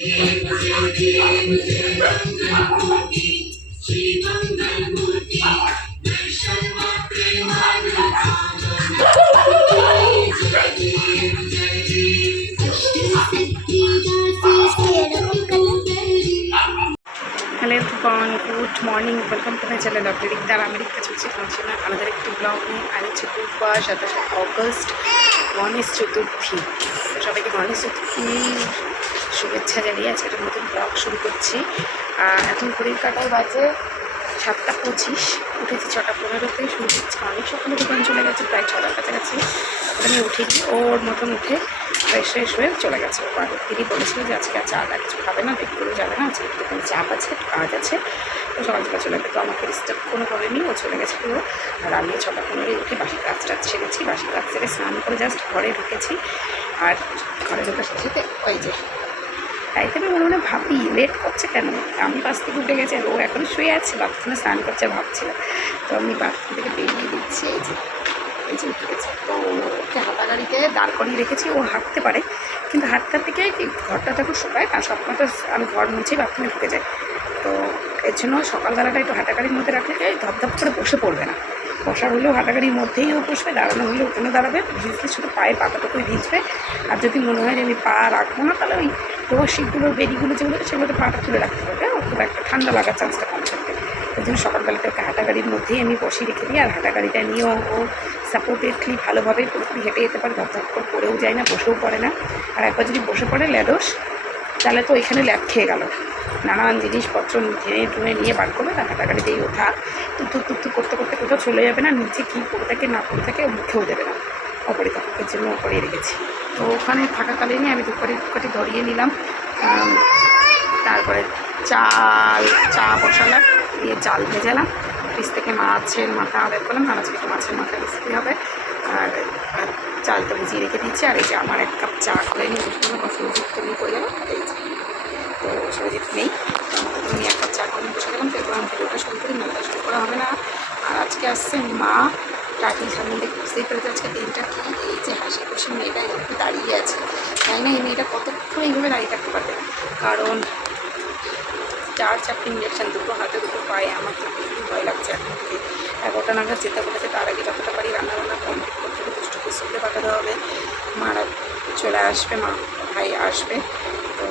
Hello everyone, good morning, welcome to my channel of রিক্তার America চলছে খাচ্ছি না আমাদের একটি ব্লগ নিয়ে। আজ হচ্ছে বুধবার 27 অগস্ট, গণেশ চতুর্থী। তো সবাইকে গণেশ চতুর্থীর শুভেচ্ছা জানিয়ে আজকে একটা নতুন ব্লগ শুরু করছি। এখন ঘড়ির কাটায় বাজে 7:25, উঠেছি 6:15 শুরু করছি। অনেক সকালে দোকান চলে গেছে, প্রায় 6টার কাছাকাছি। ওখানে উঠেছি, ওর মতন উঠে ফ্রেশ হয়ে চলে গেছে। তিনি বলেছিল যে আজকে আর চাটা কিছু খাবে না, দেখতেও যাবে না, আজকে একটু কোনো চাপ আছে, কাজ আছে, তো সকাল সকাল চলে গেছে। তো আমাকে ডিস্টার্ব কোনো করেনি, ও চলে গেছে পুরো। আর আমি 6:15 উঠে বাসি কাজটা ছেড়েছি, বাসি কাজ ছেড়ে স্নান করে জাস্ট ঘরে ঢুকেছি। আর ঘরে ঢোকার সাথে সাথে ওই যে তাইতে আমি মনে মনে ভাবি লেট করছে কেন। আমি বাস থেকে উঠে গেছি আর ও এখন শুয়ে আছে, বাথরুমে স্নান করছে ভাবছিলাম। তো আমি বাথরুম থেকে বেরিয়ে দিচ্ছি, এই যে উঠে গেছে। তো ওকে হাঁটা গাড়িতে দাঁড় করিয়ে রেখেছি, ও হাঁটতে পারে, কিন্তু হাঁটতে থেকে ঘরটা তখন শুকায় না, সবসময় আমি ঘর মুছেই বাথরুমে ঢুকে যাই। তো এর জন্য সকালবেলাটা একটু হাঁটাগাড়ির মধ্যে রাখলে ধপধপ করে বসে পড়বে না। বসার হলেও হাঁটাগাড়ির মধ্যেই ও বসবে, দাঁড়ানো হলেও ওখানে দাঁড়াবে, ভিজলে শুধু পায়ে পাতাটুকুই ভিজবে। আর যদি মনে হয় যে আমি পা রাখবো না, তাহলে ওই লোহার শিটগুলো বেরিগুলো যেগুলো সেগুলোতে পাটা তুলে রাখতে হবে, খুব একটা ঠান্ডা লাগার চান্সটা কম থাকবে। ওই জন্য সকালবেলাতে ওকে হাঁটাগাড়ির মধ্যেই আমি বসিয়ে রেখে দিই। আর হাঁটাগাড়িটা নিয়েও ও সাপোর্টেডলি ভালোভাবে পুরোপুরি হেঁটে যেতে পারে, ধপধপ করে পড়েও যায় না, বসেও পড়ে না। আর একবার যদি বসে পড়ে ল্যাডোস, তাহলে তো এখানে ল্যাব খেয়ে গেল, নানান জিনিসপত্র টেনে টুনে নিয়ে বার করবে। তার হাঁটাগাড়িতেই ওঠা টুকটুক করতে করতে কোথাও চলে যাবে না, নিচে কী পড়ে থাকে না পড়ে থাকে মুখেও দেবে না, অপরে থাকার জন্য অপরিয়ে রেখেছি। তো ওখানে থাকাকালীনই আমি ধূপকাঠি ধরিয়ে নিলাম। তারপরে চা বসালাম, দিয়ে চাল ভেজালাম, ফ্রিজ থেকে মাছের মাথা আদায় করলাম, আজকে একটু মাছের মাথা রেসিপি হবে। আর চালটা ভিজিয়ে রেখে দিচ্ছি। আর এই যে আমার 1 কাপ চা করে নিয়ে সুরজিৎ তুমি করে গেলাম, এই যে তো সুরজিৎ নেই, আমি 1 কাপ চা করে বসে গেলাম। তো এবার আমি ভিডিওটা শুরু করি, মেলাটা শুরু করা হবে না। আর আজকে আসছে মা, টাটি সামনে দেখে বুঝতেই পেরেছে আজকে দিনটা কী। এই যে হাসি খুশি মেয়েটা একটু দাঁড়িয়ে আছে, তাই না? এই মেয়েটা কতক্ষণ এইভাবে দাঁড়িয়ে থাকতে পারবে, কারণ 4-4টে ইঞ্জেকশান, দুটো হাতে দুটো পায়ে। আমার তো খুবই ভয় লাগছে এখন থেকে। 11টা নাগাদ যেতে বলেছে, তার আগে যতটা পারি রান্নাবান্না কমপ্লিট করতে হবে, দুষ্টকে স্কুলে পাঠাতে হবে। মারা চলে আসবে, মা ভাই আসবে, তো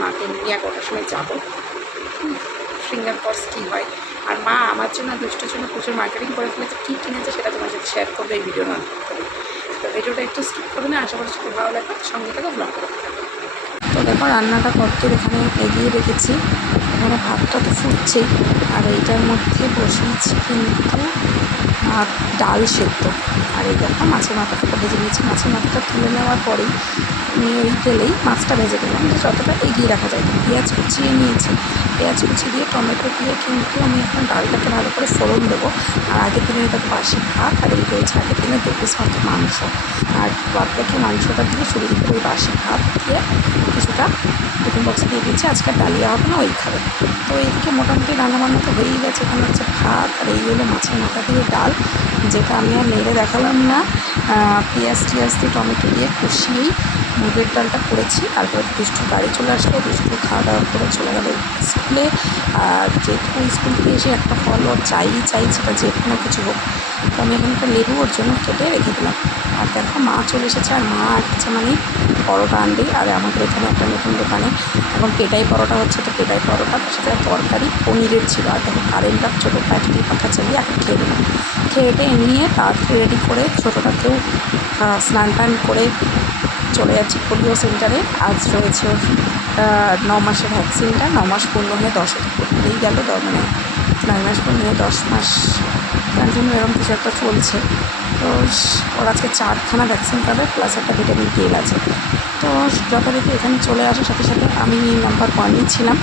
মাকে নিয়ে 11টার সময় যাবো। ফিঙ্গার পর্স কী হয়। আর মা আমার জন্য দুষ্টুর জন্য প্রচুর মার্কেটিং করে ফেলেছে, কী কিনেছে সেটা তোমার সাথে শেয়ার করবে এই ভিডিও না। তো ভিডিওটা একটু স্কিপ করবে না, আশা করছি খুব ভালো লাগবে, সঙ্গে থেকে ব্লগ করতে থাকবে। তো দেখো রান্নাটা কতদূর এখানে এগিয়ে রেখেছি। এখানে ভাতটা তো ফুটছেই, আর এইটার মধ্যে বসিয়েছি কিন্তু ডাল সেদ্ধ। আর এই দেখো মাছের মাথাটা ভেজে নিয়েছি। মাছের মাথাটা তুলে নেওয়ার পরেই নিয়ে ওই তেলেই মাছটা ভেজে দিলাম, যে যতটা এগিয়ে রাখা যায়। পেঁয়াজ কুচিয়ে নিয়েছি, পেঁয়াজ কুচি দিয়ে টমেটো দিয়ে কিন্তু আমি এখন ডালটাকে ভালো করে ফোড়ন দেবো। আর আগের দিনে এটা বাসি ভাত, আর এই রয়েছে আগের দিনে 2 পিস মতো মাংস। আর বাদবাকি মাংসটা দিয়ে শুরু করে ওই বাসি ভাত দিয়ে কিছুটা টিফিন বক্সে দিয়ে দিচ্ছি। আজকে ডালিয়া হবে না, ওই খাবে। তো এইদিকে মোটামুটি রান্নাবান্না তো হয়েই গেছে। এখানে হচ্ছে ভাত, আর এই হলো মাছের মাথা দিয়ে ডাল, যেটা আমি আর নেড়ে দেখালাম না। পেঁয়াজ টিয়াজ দিয়ে টমেটো দিয়ে কষিয়েই মুগের ডালটা করেছি। তারপরে দুষ্টুর গাড়ি চলে আসলো, দুষ্টু খাওয়া দাওয়া করে চলে গেল স্কুলে। আর যেহেতু স্কুল থেকে এসে একটা ফল ওর চাই, সেটা যে কোনো কিছু হোক। তো আমি এখানে একটা লেবু ওর জন্য কেটে রেখে দিলাম। আর দেখো মা চলে এসেছে, আর মা আসছে মানে পরোটা আনবেই। আর আমাদের এখানে একটা নতুন দোকানে এখন পেটাই পরোটা হচ্ছে, তো পেটাই পরোটা, তার সাথে তরকারি পনিরের ছিল। আর দেখো কারেন্টটা ছোটো প্যাকেটে পাখা চালিয়ে এখন খেয়ে দিলাম। খেয়ে নিয়ে তাড়াতাড়ি রেডি করে ছোটোটাকেও স্নান টান করে চলে যাচ্ছি পোলিও সেন্টারে। আজ রয়েছে ওর 9 মাসের ভ্যাকসিনটা। 9 মাস পূর্ণ হয়ে 10 করতেই গেল, মানে 9 মাস পূর্ণ হয়ে 10 মাস, তার জন্য এরকম কিছু একটা চলছে। তো ওর আজকে 4খানা ভ্যাকসিন পাবে, প্লাস একটা ভিটামিন তেল আছে। তো যথারীতি এখানে চলে আসার সাথে সাথে আমি নাম্বার 1-ই ছিলাম।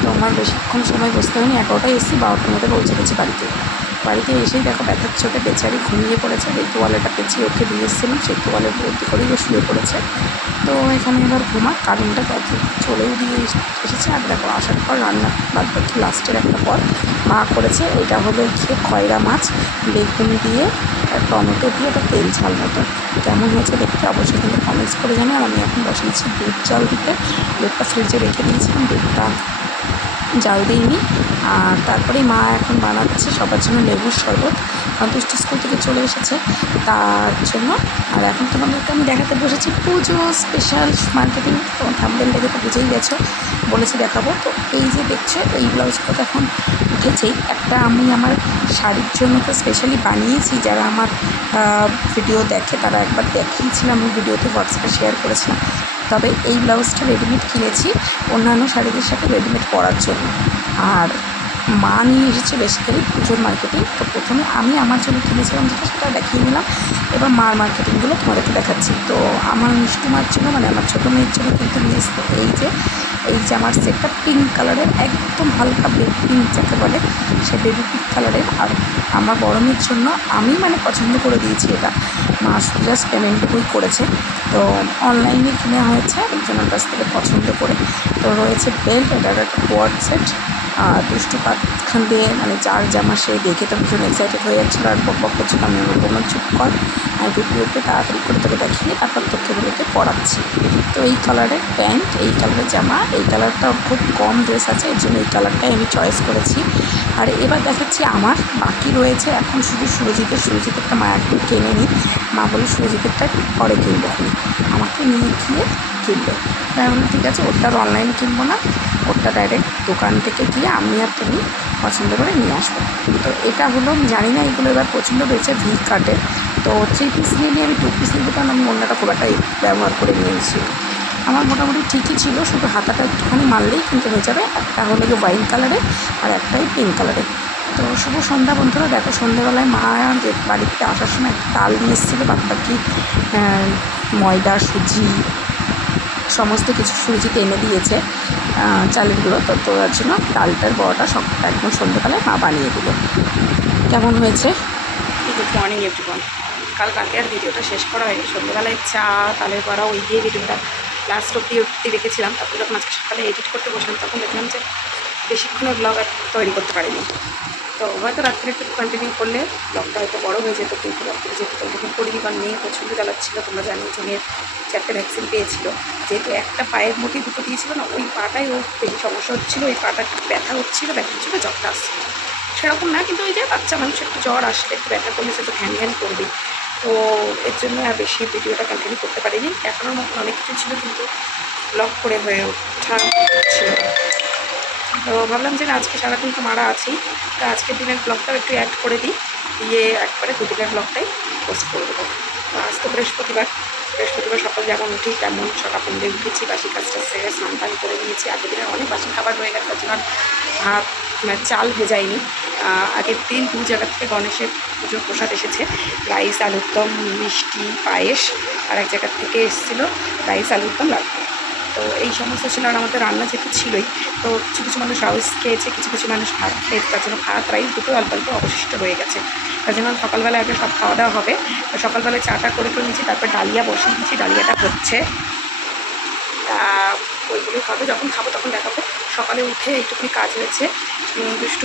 তো আমার বেশিক্ষণ সময় বসতে হয়নি, 11টায় এসেছি, 12টার মধ্যে পৌঁছে গেছি বাড়িতে এসেই দেখো ব্যথার চোটে বেচারি ঘুমিয়ে পড়েছে। এই তোয়ালেটা পেঁচিয়ে ওকে দিয়ে এসেছিলাম, সেই তোয়ালের ভর্তি করেই ও শুয়ে পড়েছে। তো এখানে এবার ঘুমাক, কারেন্টটা যত চলেও দিয়ে এসেছে। আর দেখো আসার পর রান্না বাদ বাকি লাস্টের একটা পদ মা করেছে। এটা হলো গিয়ে খয়রা মাছ বেগুন দিয়ে আর টমেটো দিয়ে একটা তেল ঝাল মতো কেমন হয়েছে দেখতে অবশ্যই কিন্তু কমেন্টস করে জানি। আর আমি এখন বসিয়েছি দুধ জাল দিতে। দুধটা ফ্রিজে রেখে দিয়েছিলাম, দুধটা জাল দিইনি। আর তারপরেই মা এখন বানাচ্ছে সবার জন্য লেবুর শরবত, কারণ দুষ্টু স্কুল থেকে চলে এসেছে তার জন্য। আর এখন তোমাদেরকে আমি দেখাতে বসেছি পুজো স্পেশাল মার্কেটিং। তো থাম্বনেল দেখে তো বুঝেই গেছো, বলেছি দেখাবো। তো এই যে দেখছো এই ব্লাউজটা তো এখন উঠেছেই। একটা আমি আমার শাড়ির জন্য তো স্পেশালি বানিয়েছি, যারা আমার ভিডিও দেখে তারা একবার দেখিয়েছিলাম, আমি ভিডিওতে হোয়াটসঅ্যাপে শেয়ার করেছিলাম। তবে এই ব্লাউজটা রেডিমেড কিনেছি অন্যান্য শাড়িদের সাথে রেডিমেড পরার জন্য। আর মা নিয়ে এসেছে বেসিক্যালি পুজোর মার্কেটিং। তো প্রথমে আমি আমার জন্য কিনেছিলাম যেটা, সেটা দেখিয়ে নিলাম। এবার মার মার্কেটিংগুলো তোমাদেরকে দেখাচ্ছি। তো আমার মিষ্টি মার জন্য, মানে আমার ছোটো মেয়ের জন্য কিন্তু নিয়ে এসছে এই যে আমার সেটটা পিঙ্ক কালারের, একদম হালকা বেবি পিঙ্ক যাকে বলে, সে বেবি পিঙ্ক কালারের। আর আমার বড় মেয়ের জন্য আমি মানে পছন্দ করে দিয়েছি এটা, মা জাস্ট পেমেন্টটুকুই করেছে। তো অনলাইনে কিনে হয়েছে একজনের কাছ থেকে পছন্দ করে। তো রয়েছে বেল্ট, এটার একটা কোয়ার্ড সেট। আর দুষ্টু পাতখান দিয়ে মানে যার জামা সে দেখে তো ভীষণ এক্সাইটেড হয়ে যাচ্ছিলো আর বক বক করছিল। আমি বললাম চুপ কর, আমি ভিডিওতে তাড়াতাড়ি করে তোকে দেখিয়ে তারপর তোকে পড়াচ্ছি। তো এই কালারের প্যান্ট, এই কালারের জামা, এই কালারটা খুব কম ড্রেস আছে, এর জন্য এই কালারটাই আমি চয়েস করেছি। আর এবার দেখাচ্ছি আমার বাকি রয়েছে এখন শুধু সুরজিতেরটা মা এখন কিনে নিই। মা বলে সুরজিতেরটা পরে কিনবো, আমাকে নিয়ে গিয়ে কিনবে। তাই আমি ঠিক আছে, ওরটা আর অনলাইনে কিনবো না, ওরটা ডাইরেক্ট দোকান থেকে গিয়ে আমি আর তুমি পছন্দ করে নিয়ে আসবো। তো এটা হলো, জানি না এগুলো এবার পছন্দ হয়েছে ভি কাটের। তো 3 পিস নিয়ে আমি 2 পিস নিতে, কারণ আমি অন্যটা খুব একটা ব্যবহার করে নিয়েছি। আমার মোটামুটি ঠিকই ছিল, শুধু হাতাটা একটুখানি মারলেই কিন্তু হয়ে যাবে। একটা হলো গিয়ে ওয়াইন কালারের আর একটাই পিঙ্ক কালারের। তো শুভ সন্ধ্যা বন্ধুরা। দেখো সন্ধ্যাবেলায় মা বাড়িতে আসার সময় একটা তাল নিয়ে এসেছিলো, বাকি ময়দা সুজি সমস্ত কিছু সুজিতে এনে দিয়েছে চালের গুঁড়ো। তো তোলার জন্য তালটার বড়াটা একদম সন্ধ্যেবেলায় মা বানিয়ে দিল। কেমন হয়েছে? Good morning everyone. কাল রাতে আর ভিডিওটা শেষ করা হয়নি, সন্ধ্যেবেলায় চা তালের বড়া ওই দিয়ে ভিডিওটা লাস্ট অব্দি রেখেছিলাম। তারপর যখন আজকে সকালে এডিট করতে বসলাম তখন দেখলাম যে বেশিক্ষণের ব্লগ আর তৈরি করতে পারিনি। তো হয়তো রাত্রে একটু কন্টিনিউ করলে ব্লগটা হয়তো বড়ো হয়ে যেত, কিন্তু রাত্রে যেহেতু তখন করিনি, কারণ মেয়ে প্রচণ্ড জ্বালাচ্ছিলো। তোমরা জানো যে মেয়ের 4টে ভ্যাকসিন পেয়েছিল, যেহেতু একটা পায়ের মোটেই দুটো দিয়েছিল না, ওই পাটাই ওর বেশি সমস্যা হচ্ছিলো, ওই পাটা ব্যথা হচ্ছিলো জ্বরটা আসছিলো। সেরকম না, কিন্তু ওই যে বাচ্চা মানুষ একটু জ্বর আসলে একটু ব্যথা করলে সে তো ঘ্যান করবি। তো এর জন্য আর বেশি ভিডিওটা কন্টিনিউ করতে পারিনি। দেখানোর মতন অনেক কিছু ছিল, কিন্তু ব্লগ করে হয়ে ওঠা ছিল। তো ভাবলাম যে আজকে সারাদিন তো মারা আছেই, তো আজকের দিনের ব্লগটাও একটু অ্যাড করে দিই, দিয়ে একবারে দুদিনের ব্লগটাই পোস্ট করে দেবো। তো আজ তো বৃহস্পতিবার সকাল যেমন উঠি তেমন সকাল দিয়ে উঠেছি, বাসি কাজটা সেরে স্নান টান করে নিয়েছি। আগের দিনের অনেক বাসি খাবার রয়ে গেছে, তার জন্য ভাত চাল ভেজাইনি। আগের দিন 2 জায়গা থেকে গণেশের পুজোর প্রসাদ এসেছে, রাইস আলুর দম মিষ্টি পায়েস, আর এক জায়গা থেকে এসেছিলো রাইস আলুর দম লাড্ডু। তো এই সমস্ত ছিল। আর আমাদের রান্না যেহেতু ছিলই, তো কিছু মানুষ রাইস খেয়েছে, কিছু মানুষ ভাত খেয়েছে, তার জন্য ভাত রাইস দুটো অল্প অল্প অবশিষ্ট রয়ে গেছে। তার জন্য সকালবেলা আগে সব খাওয়া দাওয়া হবে। তো সকালবেলায় চাটা করে নিয়েছি, তারপর ডালিয়া বসিয়ে দিয়েছি, ডালিয়াটা হচ্ছে। ওইগুলোই খাবে, যখন খাবো তখন দেখাবো। সকালে উঠে একটুখানি কাজ হয়েছে,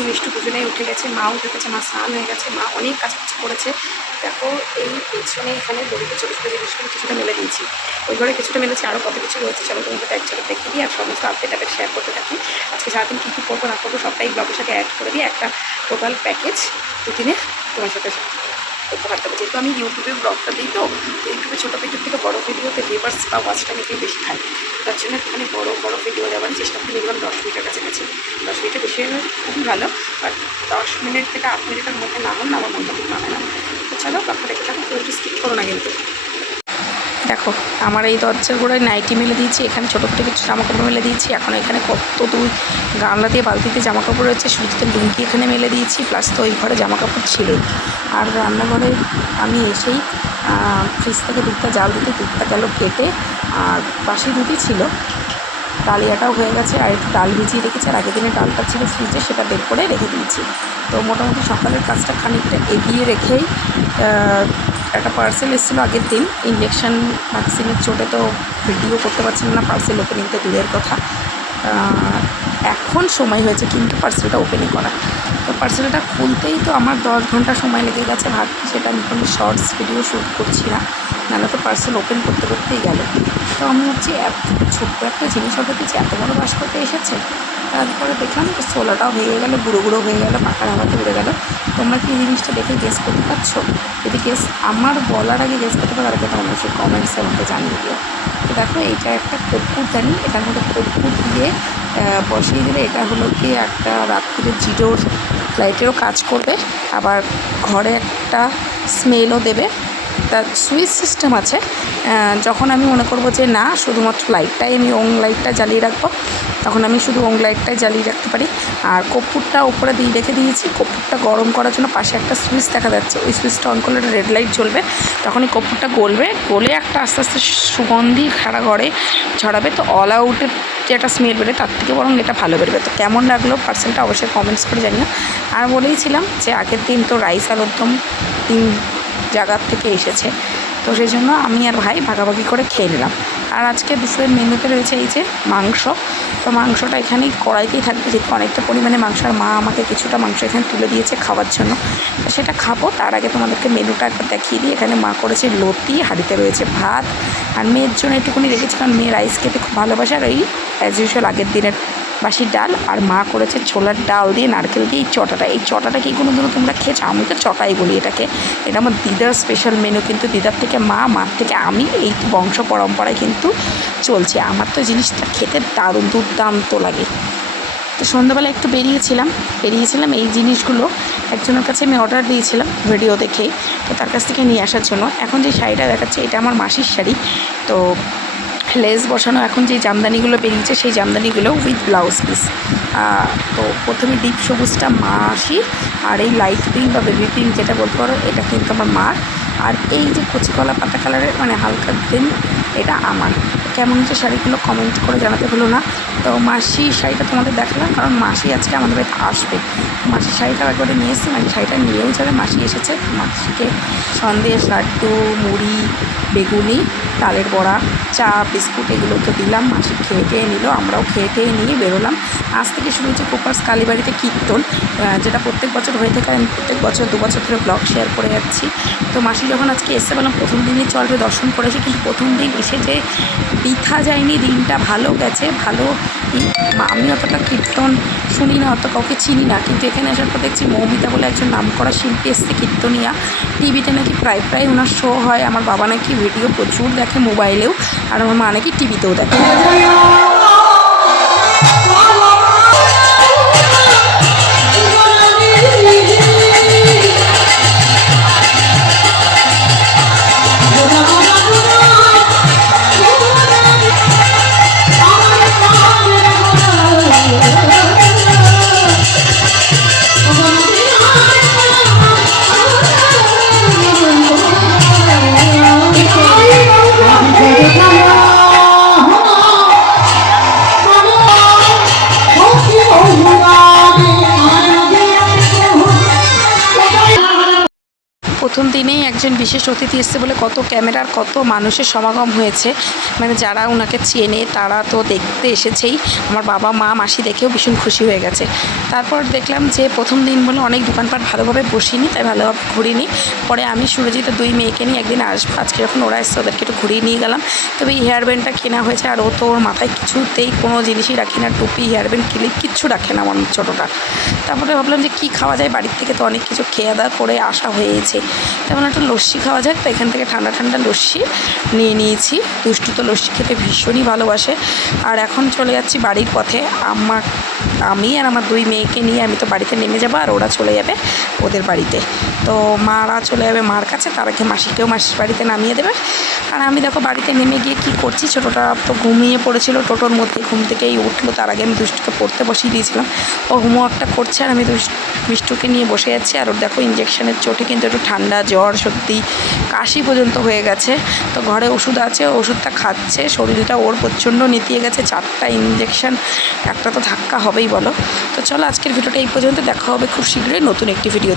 মিষ্টু দুজনেই উঠে গেছে, মা উঠে গেছে, মা স্নান হয়ে গেছে, মা অনেক কাজ করেছে। দেখো এই পেছনে এখানে দড়িতে ছোটো ছোটো জিনিসগুলো কিছুটা মেলে দিয়েছি, ওই ঘরে কিছুটা মেলেছি, আরও কত কিছু রয়েছে চলো তোমাকে এক ছোটো দেখে দিই। আর সমস্ত আপডেট শেয়ার করতে থাকি। আজকে সারাদিন কী কী করবো না করবো সবটাই ব্লগের সাথে অ্যাড করে দিই, একটা টোটাল প্যাকেজ দুদিনে তোমার সাথে উপহার দেবো। যেহেতু আমি ইউটিউবে ব্লগটা দিই, তো ইউটিউবে ছোটো ভিডিও থেকে বড়ো ভিডিওতে ভিউয়ার্স বা ওয়াচ টাইম একটু বেশি খাই, তার জন্য একটুখানি বড়ো ভিডিও দেওয়ার চেষ্টা করি। দেখলাম 10 মিনিটের কাছাকাছি, 10 মিনিটের বেশি হলে খুবই ভালো, বাট 10 মিনিট থেকে 8 মিনিটের মধ্যে না হন না আমার মনটা ঠিক মানে না। তো চলো ব্লগটা দেখতে থাকো, কেউ একটু স্কিপ করো না কিন্তু। দেখো আমার এই দরজার গোড়ায় নাইটি মেলে দিয়েছি, এখানে ছোটো ছোটো কিছু জামাকাপড় মেলে দিয়েছি। এখন এখানে কত গামলা দিয়ে বালতিতে জামাকাপড় রয়েছে, সুজিতের লুঙ্গি এখানে মেলে দিয়েছি, প্লাস তো ওই ঘরে জামাকাপড় ছিলই। আর রান্নাঘরে আমি এসেই ফ্রিজ থেকে দুধটা জাল দিতে, দুধটা গেল কেটে, আর বাসি দুধই ছিল। ডালিয়াটাও হয়ে গেছে, আর একটু ডাল ভিজিয়ে রেখেছি, আর আগের দিনে ডালটা ছিল ফ্রিজে, সেটা বের করে রেখে দিয়েছি। তো মোটামুটি সকালের কাজটা খানিকটা এগিয়ে রেখেই একটা পার্সেল এসেছিলো আগের দিন, ইঞ্জেকশান ভ্যাকসিনের চোটে তো ভিডিও করতে পারছিলাম না, পার্সেল ওপেনিংটা দূরের কথা। 1 এখন সময় হয়েছে কিন্তু পার্সেলটা ওপেনই করা। তো পার্সেলটা খুলতেই তো আমার 10 ঘন্টা সময় লেগে গেছে। ভাবছি সেটা আমি কোনো শর্টস ভিডিও শ্যুট করছি না, নাহলে তো পার্সেল ওপেন করতে করতেই গেল। তো আমি ভাবছি এত ছোট্ট একটা জিনিস অর্ডার দিয়েছি, এত বড় বাস করতে এসেছে। তারপরে দেখলাম যে ছোলাটাও ভেঙে গেলো, গুঁড়ো গুঁড়ো হয়ে গেলো, পাখার হাওয়াতে উড়ে গেল। তোমরা কি এই জিনিসটা দেখে গেস করতে পারছো? যদি গেস আমার বলার আগে গেস করতে পারো, তাহলে তোমরা সেই কমেন্টসে আমাকে জানিয়ে দিও। তো দেখো এইটা একটা কর্পূরদানি, এটার মধ্যে কর্পূর দিয়ে বসিয়ে দিলে এটা হলো কি একটা রাত্রিরে জিরোর লাইটেরও কাজ করবে, আবার ঘরে একটা স্মেলও দেবে। তার সুইচ সিস্টেম আছে। যখন আমি মনে করবো যে না শুধুমাত্র লাইটটাই আমি ওং লাইটটা জ্বালিয়ে রাখবো, তখন আমি শুধু ওং লাইটটাই জ্বালিয়ে রাখতে পারি। আর কর্পূরটা উপরে দিয়ে রেখে দিয়েছি। কর্পূরটা গরম করার জন্য পাশে একটা সুইচ দেখা যাচ্ছে, ওই সুইচটা অন করলে রেড লাইট জ্বলবে। তখনই কর্পূরটা গলবে, গলে একটা আস্তে আস্তে সুগন্ধি সারা ঘরে ছড়াবে। তো অল আউটের যে একটা স্মেল বেরোবে তার থেকে বরং এটা ভালো বেরোবে। তো কেমন লাগলো পার্সেলটা অবশ্যই কমেন্টস করে জানিও। আর বলেইছিলাম যে আগের দিন তো রাইস আলুর দম 3 জায়গার থেকে এসেছে, তো সেই জন্য আমি আর ভাই ভাগাভাগি করে খেয়ে নিলাম। আর আজকে দুপুরের মেনুতে রয়েছে এই যে মাংস। তো মাংসটা এখানেই কড়াইতেই থাকবে, যেহেতু অনেকটা পরিমাণে মাংস, আর মা আমাকে কিছুটা মাংস এখানে তুলে দিয়েছে খাওয়ার জন্য। তো সেটা খাবো, তার আগে তোমাদেরকে মেনুটা একবার দেখিয়ে দিই। এখানে মা করেছে লতি, হাঁড়িতে রয়েছে ভাত, আর মেয়ের জন্য একটুকুনি রেখেছি কারণ মেয়ে রাইস খেতে খুব ভালোবাসে। আর এই অ্যাজ ইউজুয়াল আগের দিনের বাসির ডাল, আর মা করেছে ছোলার ডাল দিয়ে নারকেল দিয়ে এই চটাটা। এই চটাটা কি কোনো দিনও তোমরা খেয়েছো? আমি তো চটাই বলি এটাকে। এটা আমার দিদার স্পেশাল মেনু, কিন্তু দিদার থেকে মা, মার থেকে আমি, এই বংশ পরম্পরায় কিন্তু চলছে। আমার তো জিনিসটা খেতে দারুণ দুর্দান্ত লাগে। তো সন্ধ্যাবেলা একটু বেরিয়েছিলাম এই জিনিসগুলো একজনের কাছে আমি অর্ডার দিয়েছিলাম ভিডিও দেখেই, তো তার কাছ থেকে নিয়ে আসার জন্য। এখন যে শাড়িটা দেখাচ্ছে এটা আমার মাসির শাড়ি। তো লেস বসানো এখন যে জামদানিগুলো বেরিয়েছে সেই জামদানিগুলো উইথ ব্লাউজ পিস। তো প্রথমে ডিপ সবুজটা মাসি, আর এই লাইট পিঙ্ক বা বেবি পিঙ্ক যেটা বলতে পারো এটা কিন্তু আমার মার। আর এই যে কচি কলা পাতা কালারের মানে হালকা গ্রিন এটা আমার। কেমন হচ্ছে শাড়িগুলো কমেন্ট করে জানাতে হলো না। তো মাসি শাড়িটা তোমাদের দেখালাম কারণ মাসি আজকে আমাদের বাড়িতে আসবে। মাসির শাড়িটা একবারে নিয়ে এসেছি, মাসি শাড়িটা নিয়েও যাবে। মাসি এসেছে, মাসিকে সন্দেশ, লাড্ডু, মুড়ি, বেগুনি, তালের বড়া, চা, বিস্কুট এগুলো তো দিলাম। মাসি খেয়ে টেয়ে নিল, আমরাও খেয়ে টেয়ে নিয়ে বেরোলাম। আজ থেকে শুরু হচ্ছে কোপার্স কালীবাড়িতে কীর্তন, যেটা প্রত্যেক বছর হয়ে থাকে। আমি প্রত্যেক বছর 2 বছর ধরে ব্লগ শেয়ার করে যাচ্ছি। তো মাসি যখন আজকে এসে বললাম প্রথম দিনই চলবে, দর্শন করেছি, কিন্তু প্রথম দিন এসে যে বৃথা যায়নি, দিনটা ভালো গেছে। ভালো, আমি অতটা কীর্তন শুনি না, অত কাউকে চিনি না, কিন্তু এখানে আসার পর দেখছি মৌমিতা বলে একজন নামকরা শিল্পী এসছে কীর্তনিয়া। টিভিতে নাকি প্রায় ওনার শো হয়। আমার বাবা নাকি ভিডিও প্রচুর দেখে মোবাইলেও, আর আমার মা নাকি টিভিতেও দেখে। প্রথম দিনেই একজন বিশেষ অতিথি এসছে বলে কত ক্যামেরার কত মানুষের সমাগম হয়েছে। মানে যারা ওনাকে চেনে তারা তো দেখতে এসেছেই, আমার বাবা মা মাসি দেখেও ভীষণ খুশি হয়ে গেছে। তারপর দেখলাম যে প্রথম দিন বলে অনেক দোকানপাট ভালোভাবে বসিনি, তাই ভালোভাবে ঘুরিনি। পরে আমি সুরজিতের 2 মেয়েকে নিয়ে একদিন আসবো, আজকে যখন ওরা এসছে ওদেরকে একটু ঘুরিয়ে নিয়ে গেলাম। তবে এই হেয়ার ব্যান্ডটা কেনা হয়েছে, আর ও তো ওর মাথায় কিছুতেই কোনো জিনিসই রাখি না, টুপি, হেয়ার ব্যান্ড, ক্লিপ কিচ্ছু রাখে না আমার ছোটোটা। তারপরে ভাবলাম যে কী খাওয়া যায়, বাড়ির থেকে তো অনেক কিছু খেয়ে দাওয়া করে আসা হয়েছে, তেমন একটা লস্যি খাওয়া যাক। তো এখান থেকে ঠান্ডা ঠান্ডা লস্যি নিয়ে নিয়েছি। দুষ্টু তো লস্যি খেতে ভীষণই ভালোবাসে। আর এখন চলে যাচ্ছি বাড়ির পথে। আমি আর আমার 2 মেয়েকে নিয়ে আমি তো বাড়িতে নেমে যাবো, আর ওরা চলে যাবে ওদের বাড়িতে। তো মারা চলে যাবে মার কাছে, তার আগে মাসিকেও মাসির বাড়িতে নামিয়ে দেবে। আর আমি দেখো বাড়িতে নেমে গিয়ে কী করছি, ছোটোটা তো ঘুমিয়ে পড়েছিল টোটোর মধ্যে, ঘুম থেকেই উঠলো। তার আগে আমি দুষ্টুকে পড়তে বসিয়ে দিয়েছিলাম, ও হোমওয়ার্কটা করছে, আর আমি মিষ্টুকে নিয়ে বসে যাচ্ছি। আর ওর দেখো ইঞ্জেকশনের চোটে কিন্তু একটু ঠান্ডা, জ্বর, সর্দি, কাশি পর্যন্ত হয়ে গেছে। তো ঘরে ওষুধ আছে, ওষুধটা খাচ্ছে। শরীরটা ওর প্রচণ্ড নেতিয়ে গেছে, 4টা ইঞ্জেকশন, একটা তো ধাক্কা হবেই বলো। তো চলো আজকের ভিডিওটা এই পর্যন্ত, দেখা হবে খুব শীঘ্রই নতুন একটি ভিডিও।